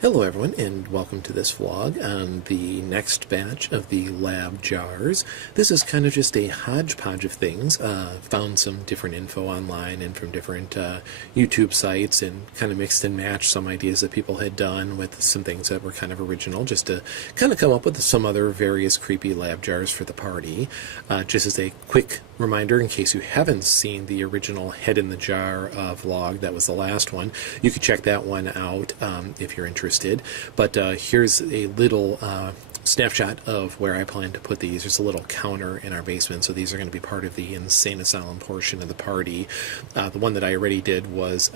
Hello everyone, and welcome to this vlog on the next batch of the lab jars. This is kind of just a hodgepodge of things. Found some different info online and from different YouTube sites, and kind of mixed and matched some ideas that people had done with some things that were kind of original, just to kind of come up with some other various creepy lab jars for the party. Just as a quick reminder, in case you haven't seen the original Head in the Jar vlog, that was the last one, you can check that one out if you're interested. But here's a little snapshot of where I plan to put these. There's a little counter in our basement, so these are going to be part of the Insane Asylum portion of the party. The one that I already did was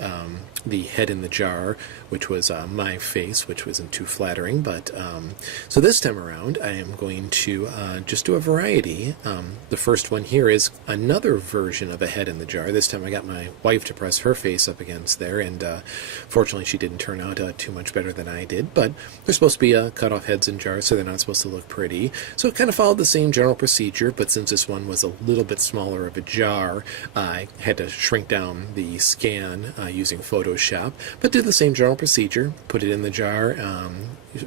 the Head in the Jar, which was my face, which wasn't too flattering. But so this time around, I am going to just do a variety. The first one here is another version of a Head in the Jar. This time I got my wife to press her face up against there, and fortunately she didn't turn out too much better than I did. But they're supposed to be cut off heads in jars, so they're not supposed to look pretty. So it kind of followed the same general procedure, but since this one was a little bit smaller of a jar, I had to shrink down the scan using Photoshop, but did the same general procedure. Put it in the jar,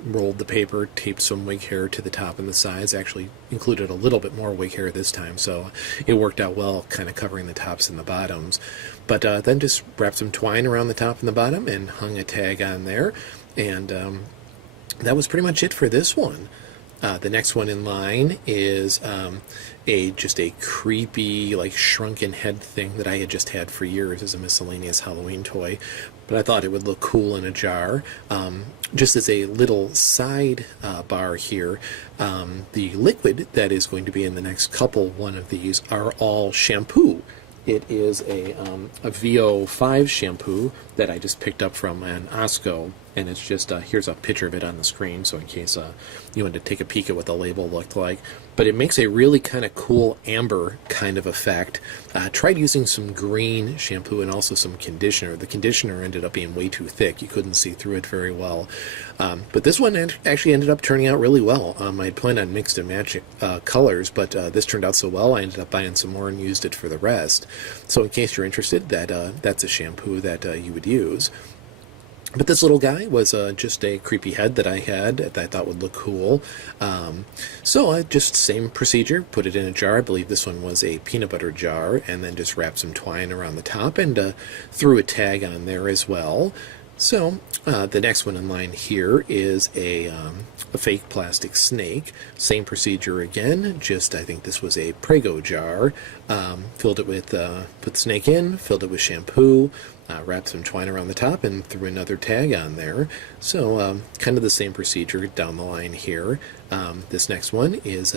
rolled the paper, taped some wig hair to the top and the sides, actually included a little bit more wig hair this time, so it worked out well, kind of covering the tops and the bottoms. But then just wrapped some twine around the top and the bottom and hung a tag on there, and that was pretty much it for this one. The next one in line is just a creepy, like, shrunken head thing that I had just had for years as a miscellaneous Halloween toy, but I thought it would look cool in a jar. Just as a little side bar here, the liquid that is going to be in the next one of these are all shampoo. It is a VO5 shampoo that I just picked up from an Osco, and it's just, here's a picture of it on the screen, so in case you wanted to take a peek at what the label looked like. But it makes a really kind of cool amber kind of effect. Tried using some green shampoo and also some conditioner. The conditioner ended up being way too thick. You couldn't see through it very well. But this one actually ended up turning out really well. I'd planned on mixed and matching colors, but this turned out so well I ended up buying some more and used it for the rest. So in case you're interested, that's a shampoo that you would use. But this little guy was just a creepy head that I had that I thought would look cool. So I just, same procedure, put it in a jar. I believe this one was a peanut butter jar, and then just wrapped some twine around the top and threw a tag on there as well. So the next one in line here is a fake plastic snake. Same procedure again, just I think this was a Prego jar. Filled it with, put the snake in, filled it with shampoo, wrapped some twine around the top, and threw another tag on there. So kind of the same procedure down the line here. This next one is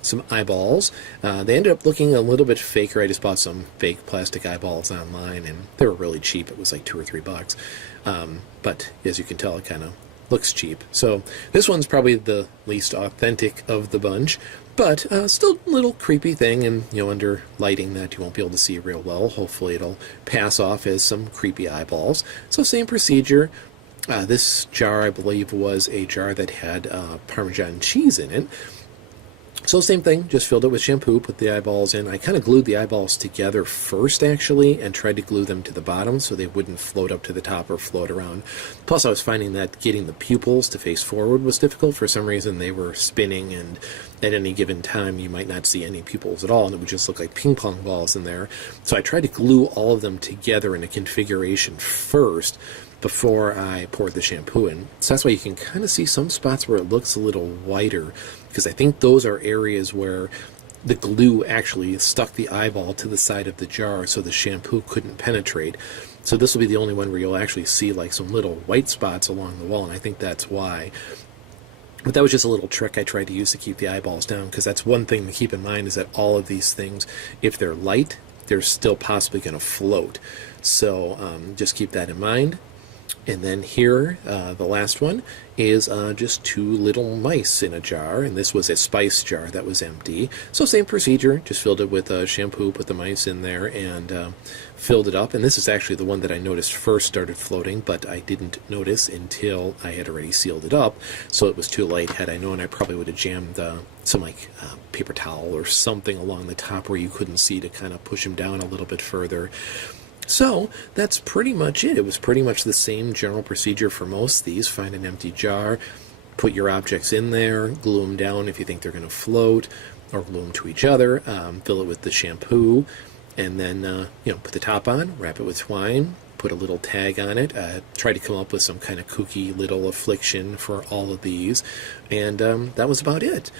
some eyeballs. They ended up looking a little bit faker. I just bought some fake plastic eyeballs online, and they were really cheap. It was like $2 or $3. But as you can tell, it kind of looks cheap. So this one's probably the least authentic of the bunch, but still a little creepy thing, and under lighting that you won't be able to see real well. Hopefully it'll pass off as some creepy eyeballs. So same procedure. This jar, I believe, was a jar that had Parmesan cheese in it. So same thing, just filled it with shampoo, put the eyeballs in. I kind of glued the eyeballs together first, actually, and tried to glue them to the bottom so they wouldn't float up to the top or float around. Plus, I was finding that getting the pupils to face forward was difficult. For some reason, they were spinning, and at any given time, you might not see any pupils at all, and it would just look like ping pong balls in there. So I tried to glue all of them together in a configuration first before I poured the shampoo in. So that's why you can kind of see some spots where it looks a little whiter, because I think those are areas where the glue actually stuck the eyeball to the side of the jar so the shampoo couldn't penetrate. So this will be the only one where you'll actually see like some little white spots along the wall, and I think that's why. But that was just a little trick I tried to use to keep the eyeballs down, because that's one thing to keep in mind, is that all of these things, if they're light, they're still possibly going to float. So just keep that in mind. And then here, the last one, is just two little mice in a jar, and this was a spice jar that was empty. So same procedure, just filled it with shampoo, put the mice in there, and filled it up. And this is actually the one that I noticed first started floating, but I didn't notice until I had already sealed it up, so it was too late. Had I known, I probably would have jammed some paper towel or something along the top where you couldn't see to kind of push them down a little bit further. So that's pretty much it. It was pretty much the same general procedure for most of these. Find an empty jar, put your objects in there, glue them down if you think they're going to float, or glue them to each other, fill it with the shampoo, and then put the top on, wrap it with twine, put a little tag on it, try to come up with some kind of kooky little affliction for all of these, and that was about it.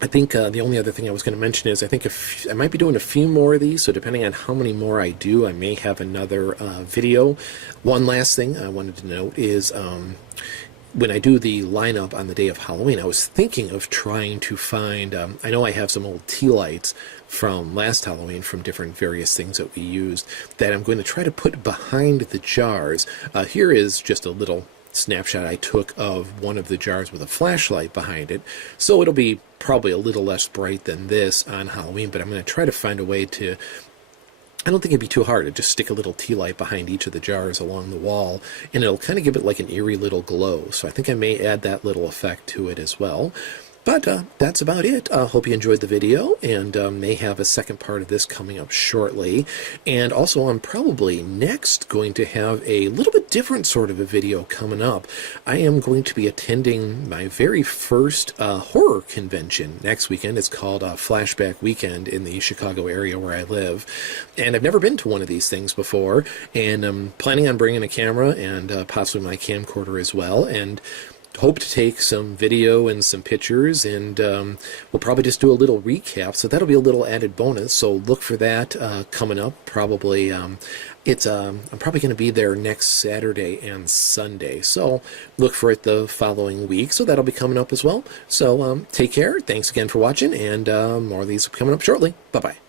I think the only other thing I was going to mention is I think I might be doing a few more of these, so depending on how many more I do, I may have another video. One last thing I wanted to note is when I do the lineup on the day of Halloween, I was thinking of trying to find, I know I have some old tea lights from last Halloween from different various things that we used that I'm going to try to put behind the jars. Here is just a little snapshot I took of one of the jars with a flashlight behind it, so it'll be probably a little less bright than this on Halloween, but I'm going to try to find a way to, I don't think it'd be too hard to just stick a little tea light behind each of the jars along the wall, and it'll kind of give it like an eerie little glow, so I think I may add that little effect to it as well. But that's about it. Hope you enjoyed the video, and may have a second part of this coming up shortly. And also, I'm probably next going to have a little bit different sort of a video coming up. I am going to be attending my very first horror convention next weekend. It's called Flashback Weekend in the Chicago area where I live. And I've never been to one of these things before, and I'm planning on bringing a camera and possibly my camcorder as well, and hope to take some video and some pictures, and we'll probably just do a little recap, so that'll be a little added bonus, so look for that coming up. Probably I'm probably going to be there next Saturday and Sunday, so look for it the following week, so that'll be coming up as well. So take care, thanks again for watching, and more of these will be coming up shortly. Bye bye.